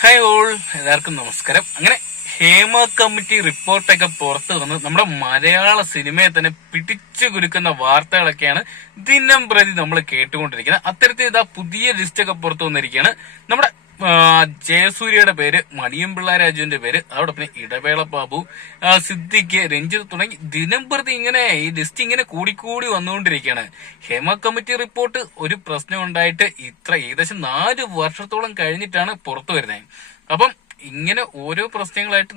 Hi all എല്ലാവർക്കും നമസ്കാരം. അങ്ങനെ ഹേമ കമ്മിറ്റി റിപ്പോർട്ടൊക്കെ പുറത്തു വന്ന് നമ്മുടെ മലയാള സിനിമയെ തന്നെ പിടിച്ചു കുരുക്കുന്ന വാർത്തകളൊക്കെയാണ് ദിനം പ്രതി നമ്മൾ കേട്ടുകൊണ്ടിരിക്കുന്നത്. അത്തരത്തിൽ ഇതാ പുതിയ ലിസ്റ്റ് ഒക്കെ പുറത്തു വന്നിരിക്കുകയാണ്. നമ്മുടെ ജയസൂര്യയുടെ പേര് മണിയമ്പിള്ള രാജുവിന്റെ പേര് അതോടൊപ്പം ഇടവേള ബാബു സിദ്ദിഖ് രഞ്ജിത്ത് തുടങ്ങി ദിനം പ്രതി ഇങ്ങനെ ഈ ലിസ്റ്റ് ഇങ്ങനെ കൂടിക്കൂടി വന്നുകൊണ്ടിരിക്കുകയാണ്. ഹേമ കമ്മിറ്റി റിപ്പോർട്ട് ഒരു പ്രശ്നം ഉണ്ടായിട്ട് ഇത്ര ഏകദേശം നാല് വർഷത്തോളം കഴിഞ്ഞിട്ടാണ് പുറത്തു വരുന്നത്. അപ്പം ഇങ്ങനെ ഓരോ പ്രശ്നങ്ങളായിട്ട്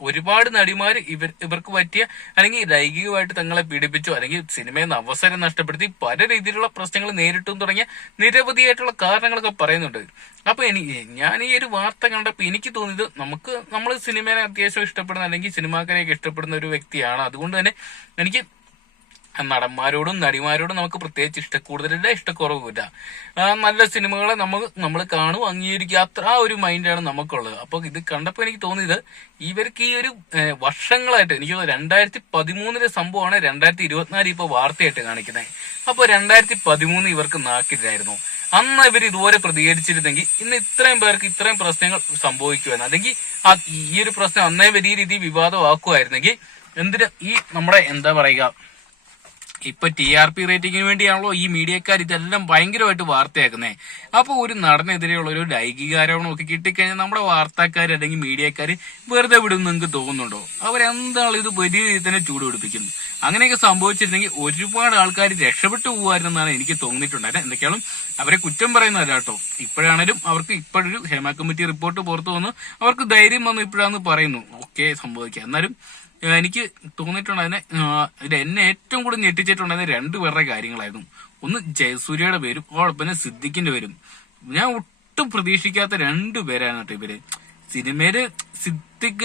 ഒരുപാട് നടിമാർ ഇവർ ഇവർക്ക് പറ്റിയ അല്ലെങ്കിൽ ലൈംഗികമായിട്ട് തങ്ങളെ പീഡിപ്പിച്ചു അല്ലെങ്കിൽ സിനിമയിൽ നിന്ന് അവസരം നഷ്ടപ്പെടുത്തി പല രീതിയിലുള്ള പ്രശ്നങ്ങൾ നേരിട്ടും തുടങ്ങിയ നിരവധിയായിട്ടുള്ള കാരണങ്ങളൊക്കെ പറയുന്നുണ്ട്. അപ്പൊ എനിക്ക് ഞാൻ ഈ ഒരു വാർത്ത കണ്ടപ്പോൾ എനിക്ക് തോന്നിയത് നമുക്ക് നമ്മൾ സിനിമയെ അത്യാവശ്യം ഇഷ്ടപ്പെടുന്ന അല്ലെങ്കിൽ സിനിമാക്കാരെയൊക്കെ ഇഷ്ടപ്പെടുന്ന ഒരു വ്യക്തിയാണ്. അതുകൊണ്ട് തന്നെ എനിക്ക് നടന്മാരോടും നടിമാരോടും നമുക്ക് പ്രത്യേകിച്ച് ഇഷ്ടക്കൂടുതലില്ല ഇഷ്ടക്കുറവുമില്ല. ആ, നല്ല സിനിമകളെ നമ്മൾ നമ്മൾ കാണും അംഗീകരിക്കുക അത്ര ഒരു മൈൻഡാണ് നമുക്കുള്ളത്. അപ്പൊ ഇത് കണ്ടപ്പോൾ എനിക്ക് തോന്നിയത് ഇവർക്ക് ഈ ഒരു വർഷങ്ങളായിട്ട് എനിക്ക് രണ്ടായിരത്തി പതിമൂന്നിലെ സംഭവമാണ് രണ്ടായിരത്തി ഇരുപത്തിനാല് ഇപ്പൊ വാർത്തയായിട്ട് കാണിക്കുന്നത്. അപ്പൊ രണ്ടായിരത്തി പതിമൂന്ന് ഇവർക്ക് നാക്കില്ലായിരുന്നു. അന്ന് ഇവർ ഇതുപോലെ പ്രതികരിച്ചിരുന്നെങ്കിൽ ഇന്ന് ഇത്രയും പേർക്ക് ഇത്രയും പ്രശ്നങ്ങൾ സംഭവിക്കുമായിരുന്നു. അല്ലെങ്കിൽ ആ ഈ ഒരു പ്രശ്നം അന്നേ വലിയ രീതിയിൽ വിവാദമാക്കുമായിരുന്നെങ്കിൽ എന്തിന് ഈ നമ്മുടെ എന്താ പറയുക ഇപ്പൊ ടി ആർ പി റേറ്റിംഗിന് വേണ്ടിയാണല്ലോ ഈ മീഡിയക്കാർ ഇതെല്ലാം ഭയങ്കരമായിട്ട് വാർത്തയാക്കുന്നത് അപ്പൊ ഒരു നടനെതിരെയുള്ള ഒരു ലൈംഗികാരോപണം ഒക്കെ കിട്ടിക്കഴിഞ്ഞാൽ നമ്മുടെ വാർത്താക്കാർ അല്ലെങ്കിൽ മീഡിയക്കാർ വെറുതെ വിടും നിങ്ങൾക്ക് തോന്നുന്നുണ്ടോ? അവരെന്താണ് ഇത് വലിയ രീതിയിൽ തന്നെ ചൂടുപിടിപ്പിക്കുന്നത്? അങ്ങനെയൊക്കെ സംഭവിച്ചിരുന്നെങ്കിൽ ഒരുപാട് ആൾക്കാർ രക്ഷപ്പെട്ടു പോകുമായിരുന്നെന്നാണ് എനിക്ക് തോന്നിയിട്ടുണ്ടായിരുന്നത്. എന്തൊക്കെയാണ് അവരെ കുറ്റം പറയുന്നതല്ല കേട്ടോ. ഇപ്പോഴാണേലും അവർക്ക് ഇപ്പോഴൊരു ഹേമ കമ്മിറ്റി റിപ്പോർട്ട് പുറത്തു വന്നു അവർക്ക് ധൈര്യം വന്നു ഇപ്പോഴാന്ന് പറയുന്നു. ഓക്കെ സംഭവിക്കുക എന്നാലും എനിക്ക് തോന്നിയിട്ടുണ്ട് അതിനെ ഇത് എന്നെ ഏറ്റവും കൂടുതൽ ഞെട്ടിച്ചിട്ടുണ്ടായിരുന്ന രണ്ടു പേരുടെ കാര്യങ്ങളായിരുന്നു. ഒന്ന് ജയസൂര്യയുടെ പേരും തന്നെ സിദ്ദിഖിന്റെ പേരും. ഞാൻ ഒട്ടും പ്രതീക്ഷിക്കാത്ത രണ്ടു പേരാണ് കേട്ടോ ഇവർ. സിനിമയിൽ സിദ്ദിഖ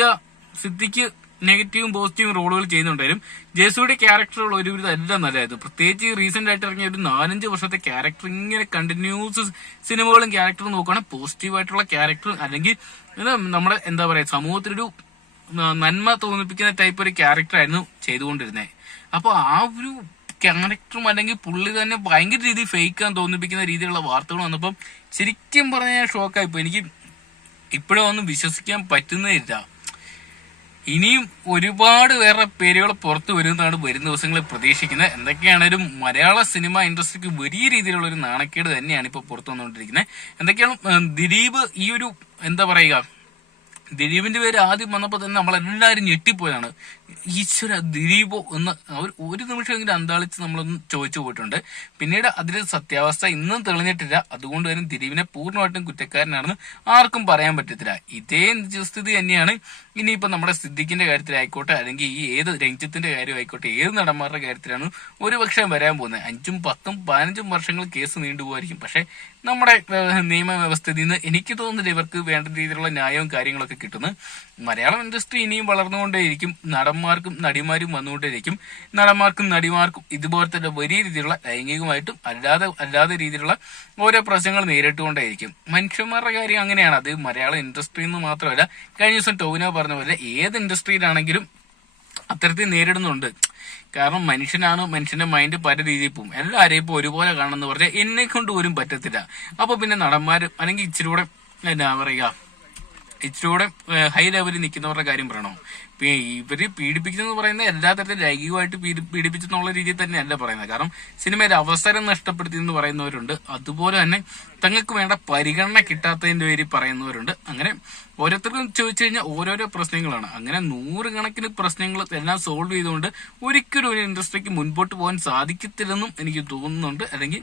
സിദ്ദിഖ് നെഗറ്റീവും പോസിറ്റീവും റോളുകൾ ചെയ്യുന്നുണ്ടായാലും ജയസൂരിയുടെ ക്യാരക്ടറുകൾ ഒരുവിധം എല്ലാം നല്ലതായിരുന്നു. പ്രത്യേകിച്ച് റീസെന്റ് ആയിട്ട് ഇറങ്ങിയ ഒരു നാലഞ്ച് വർഷത്തെ ക്യാരക്ടർ ഇങ്ങനെ കണ്ടിന്യൂസ് സിനിമകളും ക്യാരക്ടറും നോക്കുകയാണെങ്കിൽ പോസിറ്റീവ് ആയിട്ടുള്ള ക്യാരക്ടർ അല്ലെങ്കിൽ നമ്മുടെ എന്താ പറയാ സമൂഹത്തിലൊരു നന്മ തോന്നിപ്പിക്കുന്ന ടൈപ്പ് ഒരു ക്യാരക്ടർ ആയിരുന്നു ചെയ്തുകൊണ്ടിരുന്നത് അപ്പൊ ആ ഒരു ക്യാരക്ടറും അല്ലെങ്കിൽ പുള്ളി തന്നെ ഭയങ്കര രീതിയിൽ ഫേക്കാൻ തോന്നിപ്പിക്കുന്ന രീതിയിലുള്ള വാർത്തകൾ വന്നപ്പം ശരിക്കും പറഞ്ഞ ഞാൻ ഷോക്കായി ഇപ്പൊ എനിക്ക് ഇപ്പോഴും ഒന്നും വിശ്വസിക്കാൻ പറ്റുന്നേയില്ല. ഇനിയും ഒരുപാട് വേറെ പേരുകൾ പുറത്തു വരുന്നതാണ് വരും ദിവസങ്ങളിൽ പ്രതീക്ഷിക്കുന്നത്. എന്തൊക്കെയാണേലും മലയാള സിനിമ ഇൻഡസ്ട്രിക്ക് വലിയ രീതിയിലുള്ള ഒരു നാണക്കേട് തന്നെയാണ് ഇപ്പോൾ പുറത്തു വന്നുകൊണ്ടിരിക്കുന്നത്. എന്തൊക്കെയാണ് ദിലീപ് ഈ ഒരു എന്താ പറയുക ദിലീപിന്റെ പേര് ആദ്യം വന്നപ്പോൾ തന്നെ നമ്മൾ നമ്മളെല്ലാരും ഞെട്ടിപ്പോയതാണ്. ഈശ്വര ദിലീപോ എന്ന് ഒരു ഒരു നിമിഷമെങ്കിലും അന്താളിച്ച് നമ്മളൊന്ന് ചോദിച്ചു പോയിട്ടുണ്ട്. പിന്നീട് അതിന്റെ സത്യാവസ്ഥ ഇന്നും തെളിഞ്ഞിട്ടില്ല. അതുകൊണ്ട് തന്നെ ദിലീപിനെ പൂർണമായിട്ടും കുറ്റക്കാരനാണെന്ന് ആർക്കും പറയാൻ പറ്റത്തില്ല. ഇതേ സ്ഥിതി തന്നെയാണ് ഇനിയിപ്പോ നമ്മുടെ സിദ്ദിഖിന്റെ കാര്യത്തിലായിക്കോട്ടെ അല്ലെങ്കിൽ ഈ ഏത് രഞ്ജിത്തിന്റെ കാര്യമായിക്കോട്ടെ ഏത് നടന്മാരുടെ കാര്യത്തിലാണ് ഒരുപക്ഷെ വരാൻ പോകുന്നത്. അഞ്ചും പത്തും പതിനഞ്ചും വർഷങ്ങൾ കേസ് നീണ്ടുപോകായിരിക്കും പക്ഷെ നമ്മുടെ നിയമ നിയമവ്യവസ്ഥയിൽ നിന്ന് എനിക്ക് തോന്നുന്നില്ല ഇവർക്ക് വേണ്ട രീതിയിലുള്ള ന്യായവും കാര്യങ്ങളൊക്കെ കിട്ടുന്നു മലയാളം ഇൻഡസ്ട്രി ഇനിയും വളർന്നുകൊണ്ടേയിരിക്കും. നടന്മാർക്കും നടിമാരും വന്നുകൊണ്ടിരിക്കും നടന്മാർക്കും നടിമാർക്കും ഇതുപോലെ തന്നെ വലിയ രീതിയിലുള്ള ലൈംഗികമായിട്ടും അല്ലാതെ അല്ലാതെ രീതിയിലുള്ള ഓരോ പ്രശ്നങ്ങൾ നേരിട്ടുകൊണ്ടേയിരിക്കും. മനുഷ്യന്മാരുടെ കാര്യം അങ്ങനെയാണ്. അത് മലയാള ഇൻഡസ്ട്രി എന്ന് മാത്രമല്ല കഴിഞ്ഞ ദിവസം ടോവിനോ പറഞ്ഞ പോലെ ഏത് ഇൻഡസ്ട്രിയിലാണെങ്കിലും അത്തരത്തിൽ നേരിടുന്നുണ്ട്. കാരണം മനുഷ്യനാണ് മനുഷ്യന്റെ മൈൻഡ് പല രീതിയിൽ പോകും എല്ലാവരെയും ഇപ്പൊ ഒരുപോലെ കാണണമെന്ന് പറഞ്ഞാൽ എന്നെ കൊണ്ട് പോലും പറ്റത്തില്ല. അപ്പൊ പിന്നെ നടന്മാര് അല്ലെങ്കിൽ ഇച്ചിരി കൂടെ എന്നാ പറയുക ഇച്ചിരി കൂടെ ഹൈ ലെവലിൽ നിൽക്കുന്നവരുടെ കാര്യം പറയണോ? ഇവർ പീഡിപ്പിക്കുന്നത് പറയുന്നത് എല്ലാ തരത്തിലും ലൈംഗികമായിട്ട് പീഡി- പീഡിപ്പിച്ചെന്നുള്ള രീതിയിൽ തന്നെയല്ല പറയുന്നത്. കാരണം സിനിമയിൽ അവസരം നഷ്ടപ്പെടുത്തി എന്ന് പറയുന്നവരുണ്ട്. അതുപോലെ തന്നെ തങ്ങൾക്ക് വേണ്ട പരിഗണന കിട്ടാത്തതിന്റെ പേരിൽ പറയുന്നവരുണ്ട്. അങ്ങനെ ഓരോരുത്തർക്കും ചോദിച്ചു കഴിഞ്ഞാൽ ഓരോരോ പ്രശ്നങ്ങളാണ്. അങ്ങനെ നൂറുകണക്കിന് പ്രശ്നങ്ങൾ എല്ലാം സോൾവ് ചെയ്തുകൊണ്ട് ഒരിക്കലും ഒരു ഇൻഡസ്ട്രിക്ക് മുൻപോട്ട് പോകാൻ സാധിക്കത്തില്ലെന്നും എനിക്ക് തോന്നുന്നുണ്ട്. അല്ലെങ്കിൽ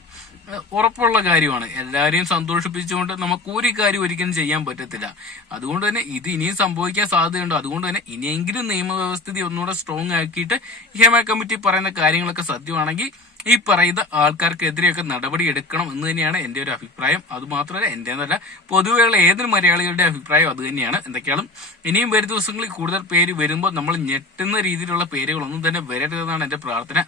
ഉറപ്പുള്ള കാര്യമാണ്. എല്ലാവരെയും സന്തോഷിപ്പിച്ചുകൊണ്ട് നമുക്ക് ഒരു കാര്യം ഒരിക്കലും ചെയ്യാൻ പറ്റത്തില്ല. അതുകൊണ്ട് തന്നെ ഇത് ഇനിയും സംഭവിക്കാൻ സാധ്യതയുണ്ട്. അതുകൊണ്ട് തന്നെ ഇനിയെങ്കിലും നിയമവ്യവസ്ഥിതി ഒന്നുകൂടെ സ്ട്രോങ് ആക്കിയിട്ട് ഹേമ കമ്മിറ്റി പറയുന്ന കാര്യങ്ങളൊക്കെ സത്യമാണെങ്കിൽ ഈ പറയുന്ന ആൾക്കാർക്കെതിരെയൊക്കെ നടപടി എടുക്കണം എന്ന് തന്നെയാണ് എന്റെ ഒരു അഭിപ്രായം. അതുമാത്രമല്ല എന്റെ എന്നല്ല പൊതുവെയുള്ള ഏതൊരു മലയാളികളുടെ അഭിപ്രായം അത് തന്നെയാണ്. എന്തൊക്കെയാണ് ഇനിയും വരും ദിവസങ്ങളിൽ കൂടുതൽ പേര് വരുമ്പോൾ നമ്മൾ ഞെട്ടുന്ന രീതിയിലുള്ള പേരുകളൊന്നും തന്നെ വരരുതെന്നാണ് എന്റെ പ്രാർത്ഥന.